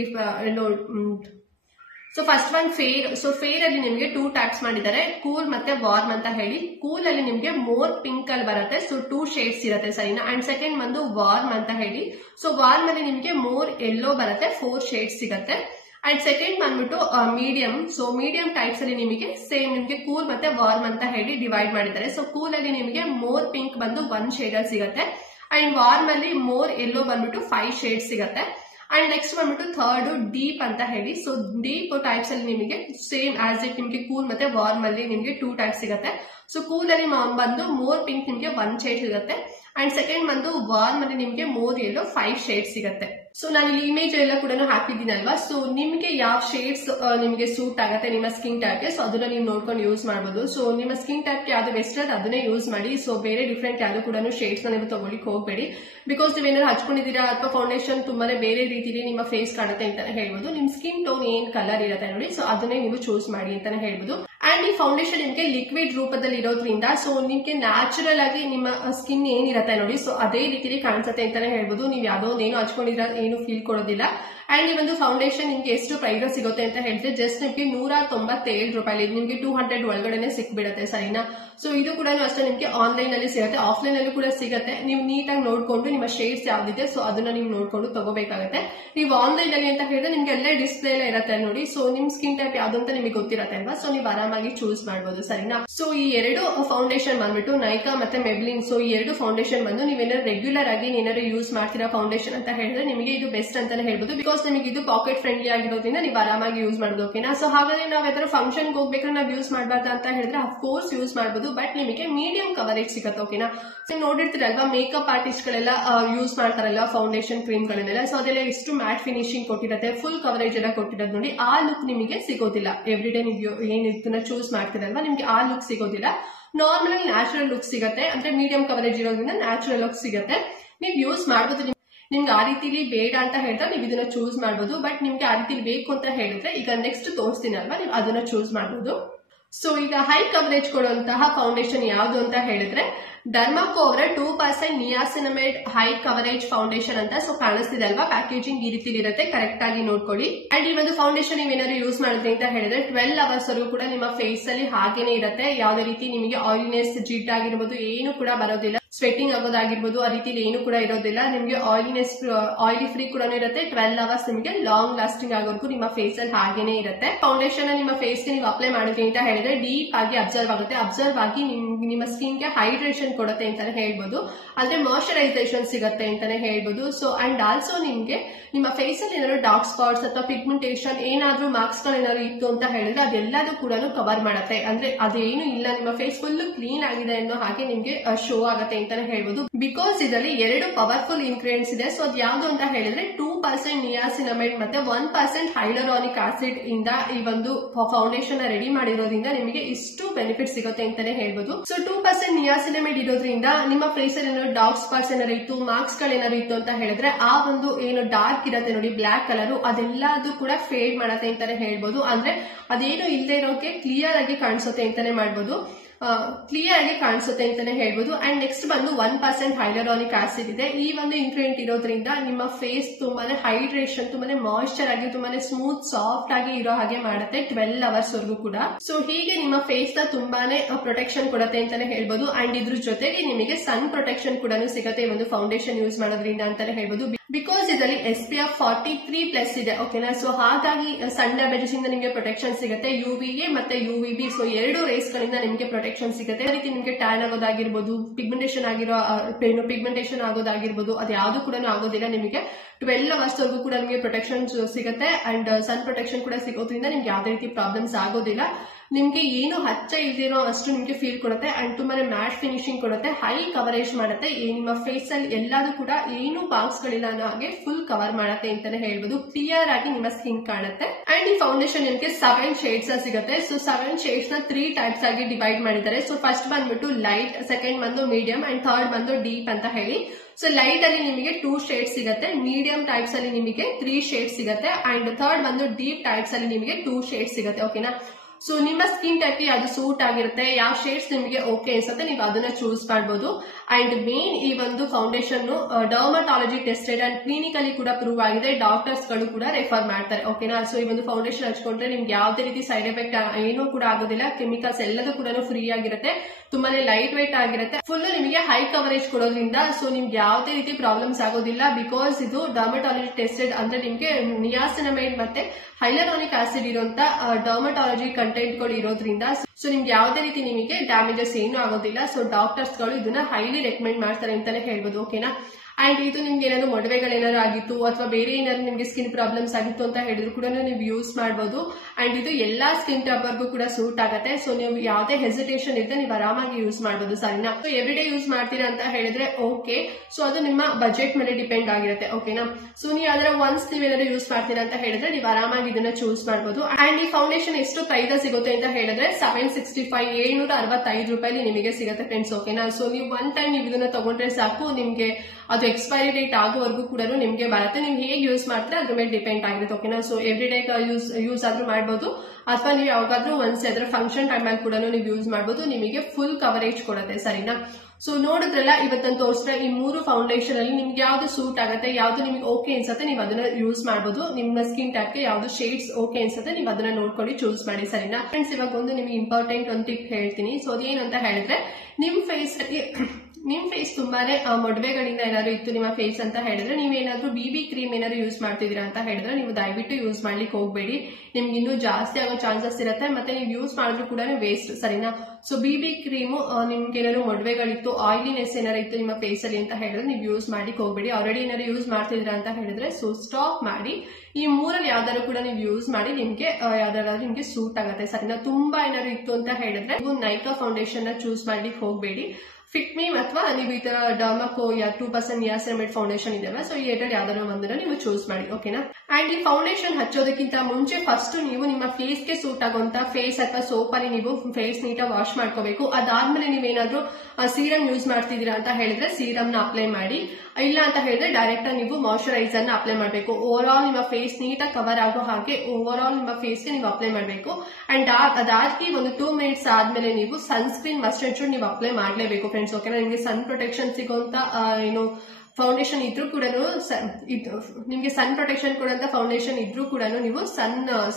so first one fair. So fair ಅಲ್ಲಿ ನಿಮಗೆ 2 ಟೈಪ್ಸ್ ಮಾಡಿದ್ದಾರೆ, ಕೂಲ್ ಮತ್ತೆ ವಾರ್ಮ್ ಅಂತ ಹೇಳಿ. ಕೂಲ್ ಅಲ್ಲಿ ನಿಮಗೆ ಮೋರ್ ಪಿಂಕ್ ಅಲ್ಲಿ ಬರುತ್ತೆ, ಸೊ 2 ಶೇಡ್ಸ್ ಇರುತ್ತೆ, ಸರಿನಾ. ಅಂಡ್ ಸೆಕೆಂಡ್ ಬಂದು ವಾರ್ಮ್ ಅಂತ ಹೇಳಿ. ಸೊ ವಾರ್ಮ್ ಅಲ್ಲಿ ನಿಮಗೆ ಮೋರ್ ಯೆಲ್ಲೋ ಬರುತ್ತೆ, 4 ಶೇಡ್ಸ್ ಸಿಗುತ್ತೆ. ಅಂಡ್ ಸೆಕೆಂಡ್ ಬಂದ್ಬಿಟ್ಟು ಮೀಡಿಯಂ. ಸೊ ಮೀಡಿಯಂ ಟೈಪ್ಸ್ ಅಲ್ಲಿ ನಿಮಗೆ ಸೇಮ್ ನಿಮಗೆ ಕೂಲ್ ಮತ್ತೆ ವಾರ್ಮ್ ಅಂತ ಹೇಳಿ ಡಿವೈಡ್ ಮಾಡಿದ್ದಾರೆ. ಸೊ ಕೂಲ್ ಅಲ್ಲಿ ನಿಮಗೆ ಮೋರ್ ಪಿಂಕ್ ಬಂದು 1 ಶೇಡ್ ಅಲ್ಲಿ ಸಿಗುತ್ತೆ. ಅಂಡ್ ವಾರ್ಮ್ ಅಲ್ಲಿ ಮೋರ್ ಯೆಲ್ಲೋ ಬಂದ್ಬಿಟ್ಟು 5 ಶೇಡ್ಸ್ ಸಿಗುತ್ತೆ. ಅಂಡ್ ನೆಕ್ಸ್ಟ್ ಬಂದ್ಬಿಟ್ಟು ಥರ್ಡ್ ಡೀಪ್ ಅಂತ ಹೇಳಿ. ಸೊ ಡೀಪ್ ಟೈಪ್ಸ್ ಅಲ್ಲಿ ನಿಮಗೆ ಸೇಮ್ ಆಸ್ ಇಟ್ ನಿಮಗೆ ಕೂಲ್ ಮತ್ತೆ ವಾರ್ಮ್ ಅಲ್ಲಿ ನಿಮಗೆ 2 ಟೈಪ್ಸ್ ಸಿಗುತ್ತೆ. ಸೊ ಕೂಲ್ ಅಲ್ಲಿ ಬಂದು ಮೋರ್ ಪಿಂಕ್ ನಿಮಗೆ 1 ಶೇಡ್ ಸಿಗುತ್ತೆ. ಅಂಡ್ ಸೆಕೆಂಡ್ ಬಂದು ವಾರ್ಮ್ ಅಲ್ಲಿ ನಿಮಗೆ ಮೋರ್ ಯೆಲ್ಲೋ 5 ಶೇಡ್ಸ್ ಸಿಗುತ್ತೆ. ಸೊ ನಾನು ಇಲ್ಲಿ ಇಮೇಜ್ ಎಲ್ಲ ಕೂಡ ಹಾಕಿದ್ದೀನಲ್ವಾ, ಸೊ ನಿಮಗೆ ಯಾವ ಶೇಡ್ಸ್ ನಿಮಗೆ ಸೂಟ್ ಆಗುತ್ತೆ ನಿಮ್ಮ ಸ್ಕಿನ್ ಟೈಪ್ಗೆ, ಸೊ ಅದನ್ನ ನೀವು ನೋಡ್ಕೊಂಡು ಯೂಸ್ ಮಾಡಬಹುದು. ಸೊ ನಿಮ್ಮ ಸ್ಕಿನ್ ಟೈಪ್ಗೆ ಯಾವ್ದು ಬೆಸ್ಟ್ ಅದು ಅದನ್ನೇ ಯೂಸ್ ಮಾಡಿ. ಸೊ ಬೇರೆ ಡಿಫ್ರೆಂಟ್ ಯಾವ್ದು ಕೂಡ ಶೇಡ್ಸ್ ನೀವು ತಗೊಳ್ಳಿಕ್ಕೆ ಹೋಗಬೇಡಿ. ಬಿಕಾಸ್ ನೀವೇನಾದ್ರು ಹಚ್ಕೊಂಡಿದ್ದೀರಾ ಅಥವಾ ಫೌಂಡೇಶನ್ ತುಂಬಾನೇ ಬೇರೆ ರೀತಿಯಲ್ಲಿ ನಿಮ್ಮ ಫೇಸ್ ಕಾಣುತ್ತೆ ಅಂತಾನೆ ಹೇಳ್ಬೋದು. ನಿಮ್ ಸ್ಕಿನ್ ಟೋನ್ ಏನ್ ಕಲರ್ ಇರುತ್ತೆ ನೋಡಿ, ಸೊ ಅದನ್ನೇ ನೀವು ಚೂಸ್ ಮಾಡಿ ಅಂತಾನೆ ಹೇಳ್ಬೋದು. ಅಂಡ್ ಈ ಫೌಂಡೇಶನ್ ನಿಮಗೆ ಲಿಕ್ವಿಡ್ ರೂಪದಲ್ಲಿ ಇರೋದ್ರಿಂದ ಸೊ ನಿಮ್ಗೆ ನ್ಯಾಚುರಲ್ ಆಗಿ ನಿಮ್ಮ ಸ್ಕಿನ್ ಏನಿರುತ್ತೆ ನೋಡಿ, ಸೊ ಅದೇ ರೀತಿಯಲ್ಲಿ ಕಾಣಿಸುತ್ತೆ ಅಂತಾನೆ ಹೇಳ್ಬೋದು. ನೀವು ಯಾವ್ದೋ ಏನು ಹಚ್ಕೊಂಡಿದ್ರ ಏನು ಫೀಲ್ ಕೊಡೋದಿಲ್ಲ. ಅಂಡ್ ಈ ಒಂದು ಫೌಂಡೇಶನ್ ನಿಮ್ಗೆ ಎಷ್ಟು ಪ್ರೈಸ್ ಸಿಗುತ್ತೆ ಅಂತ ಹೇಳಿದ್ರೆ ಜಸ್ಟ್ ನಿಮ್ಗೆ 197 ರೂಪಾಯಿ, ನಿಮ್ಗೆ 200 ಒಳಗಡೆನೆ ಸಿಕ್ಬಿಡುತ್ತೆ, ಸರಿನಾ. ಸೊ ಇದು ಕೂಡ ಅಷ್ಟೇ ನಿಮ್ಗೆ ಆನ್ಲೈನ್ ಅಲ್ಲಿ ಸಿಗುತ್ತೆ, ಆಫ್ಲೈನ್ ಅಲ್ಲಿ ಕೂಡ ಸಿಗುತ್ತೆ. ನೀವು ನೀಟಾಗಿ ನೋಡ್ಕೊಂಡು ನಿಮ್ಮ ಶೇಡ್ಸ್ ಯಾವ್ದಿದೆ ಸೊ ಅದನ್ನ ನೀವು ನೋಡ್ಕೊಂಡು ತಗೋಬೇಕಾಗುತ್ತೆ. ನೀವು ಆನ್ಲೈನ್ ಅಲ್ಲಿ ಅಂತ ಹೇಳಿದ್ರೆ ನಿಮ್ಗೆ ಎಲ್ಲ ಡಿಸ್ಪ್ಲೇ ಎಲ್ಲ ಇರುತ್ತೆ ನೋಡಿ, ಸೊ ನಿಮ್ ಸ್ಕಿನ್ ಟೈಪ್ ಯಾವ್ದು ಅಂತ ನಿಮಗೆ ಗೊತ್ತಿರತ್ತೆ ಅಲ್ವಾ, ಸೊ ನೀವು ಆರಾಮಾಗಿ ಚೂಸ್ ಮಾಡಬಹುದು, ಸರಿನಾ. ಸೊ ಈ 2 ಫೌಂಡೇಶನ್ ಬಂದ್ಬಿಟ್ಟು ನೈಕಾ ಮತ್ತೆ ಮೆಬ್ಲಿನ್. ಸೊ ಈ 2 ಫೌಂಡೇಶನ್ ಬಂದು ನೀವೇನಾದ್ರು ರೆಗ್ಯುಲರ್ ಆಗಿ ಏನಾದ್ರು ಯೂಸ್ ಮಾಡ್ತೀರಾ ಫೌಂಡೇಶನ್ ಅಂತ ಹೇಳಿದ್ರೆ ನಿಮಗೆ ಇದು ಬೆಸ್ಟ್ ಅಂತಾನೆ ಹೇಳ್ಬೋದು. ಬಿಕಾಸ್ ನಿಮಗೆ ಇದು ಪಾಕೆಟ್ ಫ್ರೆಂಡ್ಲಿ ಆಗಿರೋದ್ರಿಂದ ನೀವು ಆರಾಮಾಗಿ ಯೂಸ್ ಮಾಡಬಹುದು, ಓಕೆನಾ. ಸೊ ಹಾಗಾದ್ರೆ ನಾವ್ ಯಾವ್ದಾದ್ರು ಫಂಕ್ಷನ್ ಹೋಗ್ಬೇಕಾದ್ರೆ ನಾವು ಯೂಸ್ ಮಾಡಬಾರ್ದು ಅಂತ ಹೇಳಿದ್ರೆ ಅಫ್ಕೋರ್ಸ್ ಯೂಸ್ ಮಾಡಬಹುದು, ಬಟ್ ನಿಮಗೆ ಮೀಡಿಯಂ ಕವರೇಜ್ ಸಿಗುತ್ತೆ, ಓಕೆನಾ. ಸೊ ನೋಡಿರ್ತೀರಲ್ವಾ ಮೇಕಪ್ ಆರ್ಟಿಸ್ಟ್ ಗಳೆಲ್ಲ ಯೂಸ್ ಮಾಡ್ತಾರಲ್ವಾ ಫೌಂಡೇಶನ್ ಕ್ರೀಮ್ ಗಳನ್ನೆಲ್ಲ, ಸೊ ಅದೆಲ್ಲ ಎಷ್ಟು ಮ್ಯಾಟ್ ಫಿನಿಶಿಂಗ್ ಕೊಟ್ಟಿರುತ್ತೆ, ಫುಲ್ ಕವರೇಜ್ ಎಲ್ಲ ಕೊಟ್ಟಿರೋದು ನೋಡಿ, ಆ ಲುಕ್ ನಿಮಗೆ ಸಿಗೋದಿಲ್ಲ. ಎವ್ರಿ ಡೇ ನೀವು ಏನ್ ಇದನ್ನ ಚೂಸ್ ಮಾಡ್ತೀರಲ್ವಾ ನಿಮ್ಗೆ ಆ ಲುಕ್ ಸಿಗೋದಿಲ್ಲ. ನಾರ್ಮಲ್ ಆಗಿ ನ್ಯಾಚುರಲ್ ಲುಕ್ ಸಿಗುತ್ತೆ, ಅಂದ್ರೆ ಮೀಡಿಯಂ ಕವರೇಜ್ ಇರೋದ್ರಿಂದ ನ್ಯಾಚುರಲ್ ಲುಕ್ ಸಿಗುತ್ತೆ, ನೀವು ಯೂಸ್ ಮಾಡಬಹುದು. ನಿಮ್ಗೆ ಆ ರೀತಿಲಿ ಬೇಡ ಅಂತ ಹೇಳಿದ್ರೆ ನೀವು ಇದನ್ನ ಚೂಸ್ ಮಾಡಬಹುದು, ಬಟ್ ನಿಮ್ಗೆ ಆ ರೀತಿ ಬೇಕು ಅಂತ ಹೇಳಿದ್ರೆ ಈಗ ನೆಕ್ಸ್ಟ್ ತೋರಿಸ್ತೀನಲ್ವಾ ನೀವು ಅದನ್ನ ಚೂಸ್ ಮಾಡಬಹುದು. ಸೊ ಈಗ ಹೈ ಕವರೇಜ್ ಕೊಡುವಂತಹ ಫೌಂಡೇಶನ್ ಯಾವುದು ಅಂತ ಹೇಳಿದ್ರೆ ಡರ್ಮಾಕೋ ಅವರ 2% ನಿಯಾಸಿನಮೈಡ್ ಹೈ ಕವರೇಜ್ ಫೌಂಡೇಶನ್ ಅಂತ. ಸೊ ಕಾಣಿಸ್ತಿದೆ ಅಲ್ವಾ, ಪ್ಯಾಕೇಜಿಂಗ್ ಈ ರೀತಿ ಇರುತ್ತೆ, ಕರೆಕ್ಟ್ ಆಗಿ ನೋಡ್ಕೊಳ್ಳಿ. ಅಂಡ್ ಈ ಒಂದು ಫೌಂಡೇಶನ್ ನೀವೇನಾದ್ರು ಯೂಸ್ ಮಾಡಿದ್ರಿ ಅಂತ ಹೇಳಿದ್ರೆ 12 hours ವರೆಗೂ ಕೂಡ ನಿಮ್ಮ ಫೇಸ್ ಅಲ್ಲಿ ಹಾಗೇನೆ ಇರುತ್ತೆ, ಯಾವುದೇ ರೀತಿ ನಿಮಗೆ ಆಯಿಲ್ನೆಸ್ ಜಿಡ್ ಆಗಿರ್ಬೋದು ಏನು ಕೂಡ ಬರೋದಿಲ್ಲ. ಸ್ವೆಟ್ಟಿಂಗ್ ಆಗೋದಾಗಿರ್ಬೋದು ಆ ರೀತಿ ಏನು ಕೂಡ ಇರೋದಿಲ್ಲ. ನಿಮ್ಗೆ ಆಯಿಲಿ ಫ್ರೀ ಕೂಡ ಇರುತ್ತೆ. 12 ಅವರ್ಸ್ ನಿಮಗೆ ಲಾಂಗ್ ಲಾಸ್ಟಿಂಗ್ ಆಗೋರ್ಗು ನಿಮ್ಮ ಫೇಸ್ ಅಲ್ಲಿ ಹಾಗೇನೆ ಇರುತ್ತೆ. ಫೌಂಡೇಶನ್ ನಿಮ್ಮ ಫೇಸ್ ಗೆ ನೀವು ಅಪ್ಲೈ ಮಾಡಿದ್ರಿ ಅಂತ ಹೇಳಿದ್ರೆ ಡೀಪ್ ಆಗಿ ಅಬ್ಸರ್ವ್ ಆಗುತ್ತೆ. ಅಬ್ಸರ್ವ್ ಆಗಿ ನಿಮ್ಮ ಸ್ಕಿನ್ ಗೆ ಹೈಡ್ರೇಷನ್ ಕೊಡುತ್ತೆ ಅಂತಾನೆ ಹೇಳ್ಬೋದು. ಅಂದ್ರೆ ಮಾಯಶ್ಚರೈಸೇಷನ್ ಸಿಗುತ್ತೆ ಅಂತಾನೆ ಹೇಳ್ಬೋದು. ಸೊ ಅಂಡ್ ಆಲ್ಸೋ ನಿಮ್ಗೆ ನಿಮ್ಮ ಫೇಸ್ ಅಲ್ಲಿ ಏನಾದ್ರು ಡಾರ್ಕ್ ಸ್ಪಾಟ್ಸ್ ಅಥವಾ ಪಿಗ್ಮೆಂಟೇಷನ್ ಏನಾದ್ರೂ ಮಾರ್ಕ್ಸ್ ಗಳು ಏನಾದ್ರು ಇತ್ತು ಅಂತ ಹೇಳಿದ್ರೆ ಅದೆಲ್ಲದೂ ಕೂಡ ಕವರ್ ಮಾಡುತ್ತೆ. ಅಂದ್ರೆ ಅದೇನು ಇಲ್ಲ, ನಿಮ್ಮ ಫೇಸ್ ಫುಲ್ ಕ್ಲೀನ್ ಆಗಿದೆ ಅನ್ನೋ ಹಾಗೆ ನಿಮ್ಗೆ ಶೋ ಆಗುತ್ತೆ ಅಂತಾನೆ ಹೇಳ್ಬೋದು. ಬಿಕಾಸ್ ಇದರಲ್ಲಿ 2 ಪವರ್ಫುಲ್ ಇಂಗ್ರೀಡಿಯೆಂಟ್ಸ್ ಇದೆ. ಸೊ ಅದು ಯಾವ್ದು ಅಂತ ಹೇಳಿದ್ರೆ 2% ನಿಯಾಸಿನಮೈಡ್ ಮತ್ತೆ 1% ಹೈಲುರಾನಿಕ್ ಆಸಿಡ್ ಇಂದ ಈ ಒಂದು ಫೌಂಡೇಶನ್ ರೆಡಿ ಮಾಡಿರೋದ್ರಿಂದ ನಿಮಗೆ ಇಷ್ಟು ಬೆನಿಫಿಟ್ ಸಿಗುತ್ತೆ ಅಂತಾನೆ ಹೇಳ್ಬೋದು. ಸೊ 2% ನಿಯಾಸಿನಮೈಡ್ ಇರೋದ್ರಿಂದ ನಿಮ್ಮ ಫೇಸ್ ಅಲ್ಲಿ ಏನಾದ್ರು ಡಾರ್ಕ್ ಸ್ಪಾಟ್ಸ್ ಏನಾದ್ರು ಇತ್ತು, ಮಾರ್ಕ್ಸ್ ಗಳು ಏನಾದ್ರು ಇತ್ತು ಅಂತ ಹೇಳಿದ್ರೆ ಆ ಒಂದು ಏನು ಡಾರ್ಕ್ ಇರುತ್ತೆ ನೋಡಿ ಬ್ಲಾಕ್ ಕಲರ್, ಅದೆಲ್ಲದೂ ಕೂಡ ಫೇಡ್ ಮಾಡತ್ತೆ ಅಂತಾನೆ ಹೇಳ್ಬೋದು. ಅಂದ್ರೆ ಅದೇನು ಇಲ್ಲದೆ ಇರೋಕೆ ಕ್ಲಿಯರ್ ಆಗಿ ಕಾಣಿಸುತ್ತೆ ಅಂತಾನೆ ಮಾಡ್ಬೋದು, ಕ್ಲಿಯರ್ ಆಗಿ ಕಾಣಿಸುತ್ತೆ ಅಂತಾನೆ ಹೇಳ್ಬೋದು. ಅಂಡ್ ನೆಕ್ಸ್ಟ್ ಬಂದು 1% ಹೈಲುರಾನಿಕ್ ಆಸಿಡ್ ಇದೆ. ಈ ಒಂದು ಇಂಗ್ರೀಡಿಯೆಂಟ್ ಇರೋದ್ರಿಂದ ನಿಮ್ಮ ಫೇಸ್ ತುಂಬಾನೇ ಹೈಡ್ರೇಷನ್, ತುಂಬಾನೇ ಮಾಯಿಶ್ಚರ್ ಆಗಿ, ತುಂಬಾನೇ ಸ್ಮೂತ್ ಸಾಫ್ಟ್ ಆಗಿ ಇರೋ ಹಾಗೆ ಮಾಡುತ್ತೆ 12 ಅವರ್ಸ್ ವರೆಗೂ ಕೂಡ. ಸೊ ಹೀಗೆ ನಿಮ್ಮ ಫೇಸ್ ನ ತುಂಬಾನೇ ಪ್ರೊಟೆಕ್ಷನ್ ಕೊಡುತ್ತೆ ಅಂತಾನೆ ಹೇಳ್ಬೋದು. ಅಂಡ್ ಇದ್ರ ಜೊತೆಗೆ ನಿಮಗೆ ಸನ್ ಪ್ರೊಟೆಕ್ಷನ್ ಕೂಡ ಸಿಗುತ್ತೆ ಈ ಒಂದು ಫೌಂಡೇಶನ್ ಯೂಸ್ ಮಾಡೋದ್ರಿಂದ ಅಂತಾನೆ ಹೇಳ್ಬೋದು. ಬಿಕಾಸ್ ಇದರಲ್ಲಿ SPF 43+ ಇದೆ. ಓಕೆನಾ. ಸೊ ಹಾಗಾಗಿ ಸನ್ ಡ್ಯಾಮೇಜಸ್ ಇಂದ ನಿಮಗೆ ಪ್ರೊಟೆಕ್ಷನ್ ಸಿಗುತ್ತೆ. UVA ಮತ್ತೆ UVB, ಸೊ 2 ರೇಸ್ ಗಳಿಂದ ನಿಮಗೆ ಪ್ರೊಟೆಕ್ಷನ್ ಸಿಗುತ್ತೆ. ಅದೇ ರೀತಿ ನಿಮಗೆ ಟ್ಯಾನ್ ಆಗೋದಾಗಿರ್ಬೋದು, ಪಿಗ್ಮೆಂಟೇಷನ್ ಆಗೋದಾಗಿರ್ಬೋದು, ಅದು ಯಾವ್ದು ಕೂಡ ಆಗೋದಿಲ್ಲ. ನಿಮಗೆ 12 ಅವರ್ಸ್ ವರೆಗೂ ಕೂಡ ನಿಮಗೆ ಪ್ರೊಟೆಕ್ಷನ್ ಸಿಗುತ್ತೆ. ಅಂಡ್ ಸನ್ ಪ್ರೊಟೆಕ್ಷನ್ ಕೂಡ ಸಿಗೋದ್ರಿಂದ ನಿಮ್ಗೆ ಯಾವ್ದೇ ರೀತಿ ಪ್ರಾಬ್ಲಮ್ಸ್ ಆಗೋದಿಲ್ಲ. ನಿಮ್ಗೆ ಏನು ಹಚ್ಚ ಇಲ್ದಿರೋ ಅಷ್ಟು ನಿಮ್ಗೆ ಫೀಲ್ ಕೊಡುತ್ತೆ. ಅಂಡ್ ತುಂಬಾನೇ ಮ್ಯಾಟ್ ಫಿನಿಶಿಂಗ್ ಕೊಡುತ್ತೆ, ಹೈ ಕವರೇಜ್ ಮಾಡುತ್ತೆ. ನಿಮ್ಮ ಫೇಸ್ ಅಲ್ಲಿ ಎಲ್ಲದೂ ಕೂಡ ಏನು ಮಾರ್ಕ್ಸ್ ಗಳಿಲ್ಲ ಅನ್ನೋ ಹಾಗೆ ಫುಲ್ ಕವರ್ ಮಾಡುತ್ತೆ ಅಂತಾನೆ ಹೇಳ್ಬೋದು. ಕ್ಲಿಯರ್ ಆಗಿ ನಿಮ್ಮ ಸ್ಕಿನ್ ಕಾಣುತ್ತೆ. ಅಂಡ್ ಈ ಫೌಂಡೇಶನ್ ನಿಮಗೆ 7 ಶೇಡ್ಸ್ ಸಿಗುತ್ತೆ. ಸೊ 7 ಶೇಡ್ಸ್ ನ 3 ಟೈಪ್ಸ್ ಆಗಿ ಡಿವೈಡ್ ಮಾಡಿದ್ದಾರೆ. ಸೊ ಫಸ್ಟ್ ಬಂದ್ಬಿಟ್ಟು ಲೈಟ್, ಸೆಕೆಂಡ್ ಬಂದು ಮೀಡಿಯಂ ಅಂಡ್ ಥರ್ಡ್ ಬಂದು ಡೀಪ್ ಅಂತ ಹೇಳಿ. ಸೊ ಲೈಟ್ ಅಲ್ಲಿ ನಿಮಗೆ 2 ಶೇಡ್ಸ್ ಸಿಗುತ್ತೆ, ಮೀಡಿಯಂ ಟೈಪ್ಸ್ ಅಲ್ಲಿ ನಿಮಗೆ 3 ಶೇಡ್ಸ್ ಸಿಗುತ್ತೆ ಅಂಡ್ ಥರ್ಡ್ ಬಂದು ಡೀಪ್ ಟೈಪ್ಸ್ ಅಲ್ಲಿ ನಿಮಗೆ 2 ಶೇಡ್ಸ್ ಸಿಗುತ್ತೆ. ಓಕೆನಾ. ಸೊ ನಿಮ್ಮ ಸ್ಕಿನ್ ಟೈಪ್ ಅದು ಸೂಟ್ ಆಗಿರುತ್ತೆ, ಯಾವ ಶೇಡ್ಸ್ ನಿಮಗೆ ಓಕೆ ಅನ್ಸುತ್ತೆ ನೀವು ಅದನ್ನ ಚೂಸ್ ಮಾಡಬಹುದು. ಅಂಡ್ ಮೇನ್ ಈ ಒಂದು foundation dermatology tested and clinically ಕೂಡ ಪ್ರೂವ್ ಆಗಿದೆ. ಡಾಕ್ಟರ್ಸ್ ಗಳು ಕೂಡ ರೆಫರ್ ಮಾಡ್ತಾರೆ. ಓಕೆನಾ. ಸೊ ಈ ಒಂದು ಫೌಂಡೇಶನ್ ಹಚ್ಕೊಂಡ್ರೆ ನಿಮ್ಗೆ ಯಾವುದೇ ರೀತಿ ಸೈಡ್ ಎಫೆಕ್ಟ್ ಏನೂ ಕೂಡ ಆಗೋದಿಲ್ಲ. ಕೆಮಿಕಲ್ಸ್ ಎಲ್ಲದೂ ಕೂಡ ಫ್ರೀ ಆಗಿರುತ್ತೆ, ತುಂಬಾನೇ ಲೈಟ್ ವೇಟ್ ಆಗಿರುತ್ತೆ, ಫುಲ್ ನಿಮಗೆ ಹೈ ಕವರೇಜ್ ಕೊಡೋದ್ರಿಂದ ಸೊ ನಿಮ್ಗೆ ಯಾವುದೇ ರೀತಿ ಪ್ರಾಬ್ಲಮ್ಸ್ ಆಗೋದಿಲ್ಲ. ಬಿಕಾಸ್ ಇದು ಡರ್ಮಟಾಲಜಿ ಟೆಸ್ಟೆಡ್, ಅಂದ್ರೆ ನಿಮ್ಗೆ ನಿಯಾಸಿನಮೈಡ್ ಮತ್ತೆ ಹೈಲುರಾನಿಕ್ ಆಸಿಡ್ ಇರುವಂತ ಡರ್ಮಟಾಲಜಿ ಕಂಟೆಂಟ್ ಗಳು ಇರೋದ್ರಿಂದ ಸೊ ನಿಮ್ಗೆ ಯಾವುದೇ ರೀತಿ ನಿಮಗೆ ಡ್ಯಾಮೇಜಸ್ ಏನು ಆಗೋದಿಲ್ಲ. ಸೊ ಡಾಕ್ಟರ್ಸ್ ಗಳು ಇದನ್ನ ಹೈಲಿ ರೆಕಮೆಂಡ್ ಮಾಡ್ತಾರೆ ಅಂತಾನೆ ಹೇಳ್ಬೋದು. ಓಕೆನಾ. ಅಂಡ್ ಇದು ನಿಮ್ಗೆ ಏನಾದ್ರು ಮೊಡವೆಗಳೇನಾದ್ರು ಆಗಿತ್ತು ಅಥವಾ ಬೇರೆ ಏನಾದ್ರು ನಿಮ್ಗೆ ಸ್ಕಿನ್ ಪ್ರಾಬ್ಲಮ್ಸ್ ಆಗಿತ್ತು ಅಂತ ಹೇಳಿದ್ರು ಕೂಡ ನೀವು ಯೂಸ್ ಮಾಡಬಹುದು. ಅಂಡ್ ಇದು ಎಲ್ಲಾ ಸ್ಕಿನ್ ಟೈಪ್ಗೂ ಕೂಡ ಸೂಟ್ ಆಗುತ್ತೆ. ಸೊ ನೀವು ಯಾವುದೇ ಹೆಸಿಟೇಷನ್ ಇದ್ರೆ ನೀವು ಆರಾಮಾಗಿ ಯೂಸ್ ಮಾಡಬಹುದು. ಸರಿನಾ. ಸೊ ಎವ್ರಿ ಡೇ ಯೂಸ್ ಮಾಡ್ತೀರಾ ಅಂತ ಹೇಳಿದ್ರೆ ಓಕೆ, ಸೊ ಅದು ನಿಮ್ಮ ಬಜೆಟ್ ಮೇಲೆ ಡಿಪೆಂಡ್ ಆಗಿರುತ್ತೆ. ಓಕೆನಾ. ಸೊ ನೀವು ಅದರ ಒನ್ಸ್ ನೀವೇನಾದ್ರು ಯೂಸ್ ಮಾಡ್ತೀರಾ ಅಂತ ಹೇಳಿದ್ರೆ ನೀವು ಆರಾಮಾಗಿ ಇದನ್ನ ಚೂಸ್ ಮಾಡಬಹುದು. ಅಂಡ್ ಈ ಫೌಂಡೇಶನ್ ಎಷ್ಟು ಪ್ರೈಸ್ ಸಿಗುತ್ತೆ ಅಂತ ಹೇಳಿದ್ರೆ 765 765 ರೂಪಾಯಿ ನಿಮಗೆ ಸಿಗುತ್ತೆ ಫ್ರೆಂಡ್ಸ್. ಓಕೆನಾ. ಸೊ ನೀವು ಒನ್ ಟೈಮ್ ನೀವು ಇದನ್ನ ತಗೊಂಡ್ರೆ ಸಾಕು, ನಿಮ್ಗೆ ಅದು ಎಕ್ಸ್ಪೈರಿ ಡೇಟ್ ಆಗೋವರೆಗೂ ಕೂಡ ನಿಮ್ಗೆ ಬರುತ್ತೆ. ನೀವು ಹೇಗೆ ಯೂಸ್ ಮಾಡ್ತಾರೆ ಅದ್ರ ಮೇಲೆ ಡಿಪೆಂಡ್ ಆಗಿರುತ್ತೆ. ಓಕೆನಾ. ಸೊ ಎವ್ರಿ ಡೇ ಯೂಸ್ ಆದ್ರೂ ಮಾಡಬಹುದು ಅಥವಾ ನೀವು ಯಾವಾಗಾದ್ರೂ ಒಂದ್ಸೆ ಅದರ ಫಂಕ್ಷನ್ ಟೈಮ್ ಅಲ್ಲಿ ಕೂಡ ನೀವು ಯೂಸ್ ಮಾಡಬಹುದು. ನಿಮಗೆ ಫುಲ್ ಕವರೇಜ್ ಕೊಡುತ್ತೆ. ಸರಿನಾ. ಸೊ ನೋಡಿದ್ರಲ್ಲ, ಇವತ್ತನ್ನು ತೋರಿಸಿದ್ರೆ ಈ 3 ಫೌಂಡೇಶನ್ ಅಲ್ಲಿ ನಿಮ್ಗೆ ಯಾವ್ದು ಸೂಟ್ ಆಗುತ್ತೆ, ಯಾವ್ದು ನಿಮ್ಗೆ ಓಕೆ ಅನ್ಸುತ್ತೆ ನೀವು ಅದನ್ನ ಯೂಸ್ ಮಾಡಬಹುದು. ನಿಮ್ಮ ಸ್ಕಿನ್ ಟೈಪ್ಗೆ ಯಾವ್ದು ಶೇಡ್ಸ್ ಓಕೆ ಅನ್ಸುತ್ತೆ ನೀವು ಅದನ್ನ ನೋಡ್ಕೊಂಡು ಚೂಸ್ ಮಾಡಿ. ಸರಿನಾ ಫ್ರೆಂಡ್ಸ್. ಇವಾಗ ಒಂದು ನಿಮ್ಗೆ ಇಂಪಾರ್ಟೆಂಟ್ ಒಂದು ಟಿಪ್ ಹೇಳ್ತೀನಿ. ಸೊ ಅದೇನು ಅಂತ ಹೇಳಿದ್ರೆ, ನಿಮ್ ಫೇಸ್ ತುಂಬಾನೇ ಮೊಡವೆಗಳಿಂದ ಏನಾದ್ರು ಇತ್ತು ನಿಮ್ಮ ಫೇಸ್ ಅಂತ ಹೇಳಿದ್ರೆ, ನೀವೇನಾದ್ರೂ BB ಕ್ರೀಮ್ ಏನಾದ್ರು ಯೂಸ್ ಮಾಡ್ತಿದ್ದೀರಾ ಅಂತ ಹೇಳಿದ್ರೆ ನೀವು ದಯವಿಟ್ಟು ಯೂಸ್ ಮಾಡ್ಲಿಕ್ಕೆ ಹೋಗ್ಬೇಡಿ. ನಿಮ್ಗೆ ಇನ್ನೂ ಜಾಸ್ತಿ ಆಗೋ ಚಾನ್ಸಸ್ ಇರುತ್ತೆ, ಮತ್ತೆ ನೀವು ಯೂಸ್ ಮಾಡಿದ್ರು ಕೂಡ ವೇಸ್ಟ್. ಸರಿನಾ. ಸೊ BB ಕ್ರೀಮು ನಿಮ್ಗೆ ಏನಾದ್ರು ಮೊಡವೆಗಳಿತ್ತು, ಆಯಿಲಿನೆಸ್ ಏನಾರು ಇತ್ತು ನಿಮ್ಮ ಫೇಸ್ ಅಲ್ಲಿ ಅಂತ ಹೇಳಿದ್ರೆ ನೀವು ಯೂಸ್ ಮಾಡ್ಲಿಕ್ಕೆ ಹೋಗ್ಬೇಡಿ. ಆಲ್ರೆಡಿ ಏನಾದ್ರು ಯೂಸ್ ಮಾಡ್ತಿದ್ದೀರಾ ಅಂತ ಹೇಳಿದ್ರೆ ಸೊ ಸ್ಟಾಪ್ ಮಾಡಿ. ಈ 3 ಯಾವ್ದಾದ್ರು ಕೂಡ ನೀವು ಯೂಸ್ ಮಾಡಿ, ನಿಮ್ಗೆ ಯಾವ್ದಾದ್ರು ನಿಮ್ಗೆ ಸೂಟ್ ಆಗುತ್ತೆ. ಸರಿನಾ. ತುಂಬಾ ಏನಾದ್ರು ಇತ್ತು ಅಂತ ಹೇಳಿದ್ರೆ ನೀವು ನೈಕಾ ಫೌಂಡೇಶನ್ ನ ಚೂಸ್ ಮಾಡ್ಲಿಕ್ಕೆ ಹೋಗ್ಬೇಡಿ. ಫಿಟ್ ಮೀ ಅಥವಾ ನೀವು ಈ ತರ ಡರ್ಮಕೋ 2% ನಿಯಾಸಿನಮೈಡ್ ಫೌಂಡೇಶನ್ ಇದೆಯಲ್ಲ, ಸೊ ಈ 2 ಯಾವ್ದಾದ್ರು ಒಂದನ್ನ ನೀವು ಚೂಸ್ ಮಾಡಿ. ಓಕೆನಾ. ಅಂಡ್ ಈ ಫೌಂಡೇಶನ್ ಹಚ್ಚೋದಕ್ಕಿಂತ ಮುಂಚೆ ಫಸ್ಟ್ ನೀವು ನಿಮ್ಮ ಫೇಸ್ ಗೆ ಸೂಟ್ ಆಗುವಂತ ಫೇಸ್ ಅಥವಾ ಸೋಪ್ ಅಲ್ಲಿ ನೀವು ಫೇಸ್ ನೀಟಾಗಿ ವಾಶ್ ಮಾಡ್ಕೋಬೇಕು. ಅದಾದ್ಮೇಲೆ ನೀವೇನಾದ್ರೂ ಸೀರಮ್ ಯೂಸ್ ಮಾಡ್ತಿದ್ದೀರಾ ಅಂತ ಹೇಳಿದ್ರೆ ಸೀರಮ್ ನ ಅಪ್ಲೈ ಮಾಡಿ. ಇಲ್ಲ ಅಂತ ಹೇಳಿದ್ರೆ ಡೈರೆಕ್ಟ್ ಆಗಿ ನೀವು ಮಾಯಶ್ಚರೈಸರ್ ನ ಅಪ್ಲೈ ಮಾಡಬೇಕು. ಓವರ್ ಆಲ್ ನಿಮ್ಮ ಫೇಸ್ ನೀಟಾಗಿ ಕವರ್ ಆಗೋ ಹಾಗೆ ಓವರ್ ಆಲ್ ನಿಮ್ಮ ಫೇಸ್ ಗೆ ನೀವು ಅಪ್ಲೈ ಮಾಡಬೇಕು. ಅಂಡ್ ಅದಾಗಿ ಒಂದು 2 ಮಿನಿಟ್ಸ್ ಆದ್ಮೇಲೆ ನೀವು ಸನ್ಸ್ಕ್ರೀನ್ ಮಸ್ಟ್ ಅಂಡ್ ಶುಡ್ ನೀವು ಅಪ್ಲೈ ಮಾಡಲೇಬೇಕು. ಫ್ರೆಂಡ್ಸ್. ಓಕೆನಾ, ನಿಮಗೆ ಸನ್ ಪ್ರೊಟೆಕ್ಷನ್ ಸಿಗೋಂತ ಏನು ಫೌಂಡೇಶನ್ ಇದ್ರೂ ಕೂಡ, ನಿಮ್ಗೆ ಸನ್ ಪ್ರೊಟೆಕ್ಷನ್ ಕೊಡುವಂತ ಫೌಂಡೇಶನ್ ಇದ್ರೂ ಕೂಡ ನೀವು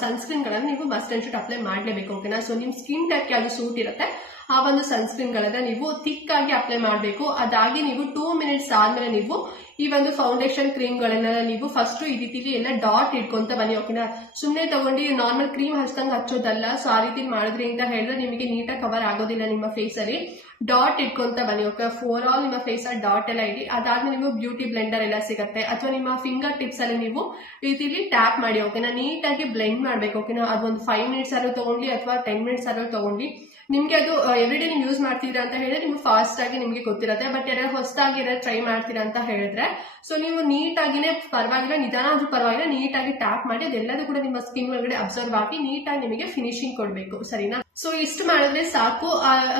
ಸನ್ಸ್ಕ್ರೀನ್ ಗಳನ್ನ ನೀವು ಮಸ್ಟ್ ಅಂಡ್ ಶುಡ್ ಅಪ್ಲೈ ಮಾಡ್ಲೇಬೇಕು. ಓಕೆನಾ, ಸೊ ನಿಮ್ ಸ್ಕಿನ್ ಟೈಪ್ ಯಾವ್ದು ಸೂಟ್ ಇರುತ್ತೆ ಆ ಒಂದು ಸನ್ಸ್ಕ್ರೀನ್ ಗಳನ್ನ ನೀವು ಥಿಕ್ ಆಗಿ ಅಪ್ಲೈ ಮಾಡಬೇಕು. ಅದಾಗಿ ನೀವು 2 ಮಿನಿಟ್ಸ್ ಆದ್ಮೇಲೆ ನೀವು ಈ ಒಂದು ಫೌಂಡೇಶನ್ ಕ್ರೀಮ್ ಗಳನ್ನ ನೀವು ಫಸ್ಟ್ ಈ ರೀತಿಲಿ ಎಲ್ಲ ಡಾಟ್ ಇಟ್ಕೊಂತ ಬನ್ನಿ. ಓಕೆನಾ, ಸುಮ್ನೆ ತಗೊಂಡು ನಾರ್ಮಲ್ ಕ್ರೀಮ್ ಹಚ್ದಂಗ್ ಹಚ್ಚೋದಲ್ಲ. ಸೊ ಆ ರೀತಿ ಮಾಡಿದ್ರಿ ಅಂತ ಹೇಳಿದ್ರೆ ನಿಮಗೆ ನೀಟಾಗಿ ಕವರ್ ಆಗೋದಿಲ್ಲ ನಿಮ್ಮ ಫೇಸ್ ಅಲ್ಲಿ. ಡಾಟ್ ಇಟ್ಕೊಂತ ಬನ್ನಿ. ಓಕೆ, ಫೋರ್ ಆಲ್ ನಿಮ್ಮ ಫೇಸ್ ಅಲ್ಲಿ ಡಾಟ್ ಎಲ್ಲ ಇಡಿ. ಅದಾದ್ಮೇಲೆ ನೀವು ಬ್ಯೂಟಿ ಬ್ಲೆಂಡರ್ ಎಲ್ಲ ಸಿಗುತ್ತೆ ಅಥವಾ ನಿಮ್ಮ ಫಿಂಗರ್ ಟಿಪ್ಸ್ ಅಲ್ಲಿ ನೀವು ರೀತಿಲಿ ಟ್ಯಾಪ್ ಮಾಡಿ. ಓಕೆನಾ, ನೀಟಾಗಿ ಬ್ಲೆಂಡ್ ಮಾಡ್ಬೇಕು. ಓಕೆನಾ, ಅದೊಂದು 5 ಮಿನಿಟ್ಸ್ ಆದ್ರೂ ತಗೊಂಡಿ ಅಥವಾ 10 ಮಿನಿಟ್ಸ್ ಆದ್ರೂ ತಗೊಂಡಿ. ನಿಮ್ಗೆ ಅದು ಎವ್ರಿಡೇ ನೀವು ಯೂಸ್ ಮಾಡ್ತೀರಾ ಅಂತ ಹೇಳಿದ್ರೆ ನಿಮ್ಗೆ ಫಾಸ್ಟ್ ಆಗಿ ನಿಮ್ಗೆ ಗೊತ್ತಿರುತ್ತೆ. ಬಟ್ ಯಾರು ಹೊಸದಾಗಿ ಟ್ರೈ ಮಾಡ್ತೀರಾ ಅಂತ ಹೇಳಿದ್ರೆ ಸೊ ನೀವು ನೀಟಾಗಿನೇ ಪರವಾಗಿಲ್ಲ, ನಿಧಾನ ಆದ್ರೂ ಪರವಾಗಿಲ್ಲ, ನೀಟಾಗಿ ಟ್ಯಾಪ್ ಮಾಡಿ ಅದೆಲ್ಲದೂ ಕೂಡ ನಿಮ್ಮ ಸ್ಕಿನ್ ಒಳಗಡೆ ಅಬ್ಸರ್ವ್ ಆಗಿ ನೀಟಾಗಿ ನಿಮಗೆ ಫಿನಿಶಿಂಗ್ ಕೊಡ್ಬೇಕು. ಸರಿನಾ, ಸೊ ಇಷ್ಟು ಮಾಡಿದ್ರೆ ಸಾಕು.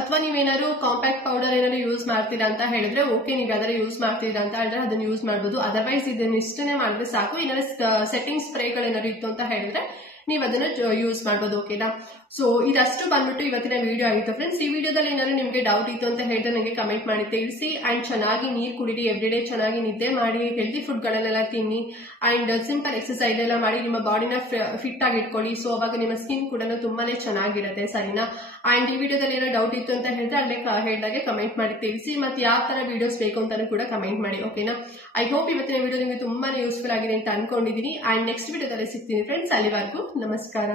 ಅಥವಾ ನೀವೇನಾದ್ರು ಕಾಂಪ್ಯಾಕ್ಟ್ ಪೌಡರ್ ಏನಾದ್ರು ಯೂಸ್ ಮಾಡ್ತೀರಾ ಅಂತ ಹೇಳಿದ್ರೆ ಓಕೆ, ನೀವು ಯಾವ್ದಾರು ಯೂಸ್ ಮಾಡ್ತೀರಾ ಅಂತ ಹೇಳಿದ್ರೆ ಅದನ್ನ ಯೂಸ್ ಮಾಡ್ಬೋದು. ಅದರ್ವೈಸ್ ಇದನ್ನ ಇಷ್ಟನೇ ಮಾಡಿದ್ರೆ ಸಾಕು. ಏನಾದ್ರು ಸೆಟ್ಟಿಂಗ್ ಸ್ಪ್ರೇಗಳೇನಾದ್ರು ಇತ್ತು ಅಂತ ಹೇಳಿದ್ರೆ ನೀವು ಅದನ್ನ ಯೂಸ್ ಮಾಡ್ಬೋದು. ಓಕೆನಾ, ಸೊ ಇದಷ್ಟು ಬಂದ್ಬಿಟ್ಟು ಇವತ್ತಿನ ವಿಡಿಯೋ ಆಗಿತ್ತು ಫ್ರೆಂಡ್ಸ್. ಈ ವಿಡಿಯೋದಲ್ಲಿ ಏನಾದ್ರು ನಿಮ್ಗೆ ಡೌಟ್ ಇತ್ತು ಅಂತ ಹೇಳಿದ್ರೆ ನನಗೆ ಕಮೆಂಟ್ ಮಾಡಿ ತಿಳಿಸಿ. ಅಂಡ್ ಚೆನ್ನಾಗಿ ನೀರು ಕುಡಿರಿ, ಎವ್ರಿಡೇ ಚೆನ್ನಾಗಿ ನಿದ್ದೆ ಮಾಡಿ, ಹೆಲ್ದಿ ಫುಡ್ ಗಳನ್ನೆಲ್ಲ ತಿನ್ನಿ, ಅಂಡ್ ಸಿಂಪಲ್ ಎಕ್ಸರ್ಸೈಸ್ ಎಲ್ಲ ಮಾಡಿ ನಿಮ್ಮ ಬಾಡಿನ ಫಿಟ್ ಆಗಿ ಇಟ್ಕೊಳ್ಳಿ. ಸೊ ಅವಾಗ ನಿಮ್ಮ ಸ್ಕಿನ್ ಕೂಡ ತುಂಬಾನೇ ಚೆನ್ನಾಗಿರುತ್ತೆ. ಸರಿನಾ, ಅಂಡ್ ಈ ವಿಡಿಯೋದಲ್ಲಿ ಏನೋ ಡೌಟ್ ಇತ್ತು ಅಂತ ಹೇಳಿದ್ರೆ ಅಲ್ಲೇ ಹೇಳಿದಾಗೆ ಕಮೆಂಟ್ ಮಾಡಿ ತಿಳಿಸಿ. ಮತ್ತೆ ಯಾವ ತರ ವಿಡಿಯೋಸ್ ಬೇಕು ಅಂತಾನು ಕೂಡ ಕಮೆಂಟ್ ಮಾಡಿ. ಓಕೆನಾ, ಐ ಹೋಪ್ ಇವತ್ತಿನ ವಿಡಿಯೋ ನಿಮಗೆ ತುಂಬಾನೇ ಯೂಸ್ಫುಲ್ ಆಗಿದೆ ಅಂತ ಅನ್ಕೊಂಡಿದೀನಿ. ಅಂಡ್ ನೆಕ್ಸ್ಟ್ ವಿಡಿಯೋದಲ್ಲಿ ಸಿಗ್ತೀನಿ ಫ್ರೆಂಡ್ಸ್. ಅಲ್ಲಿವರೆಗೂ ನಮಸ್ಕಾರ.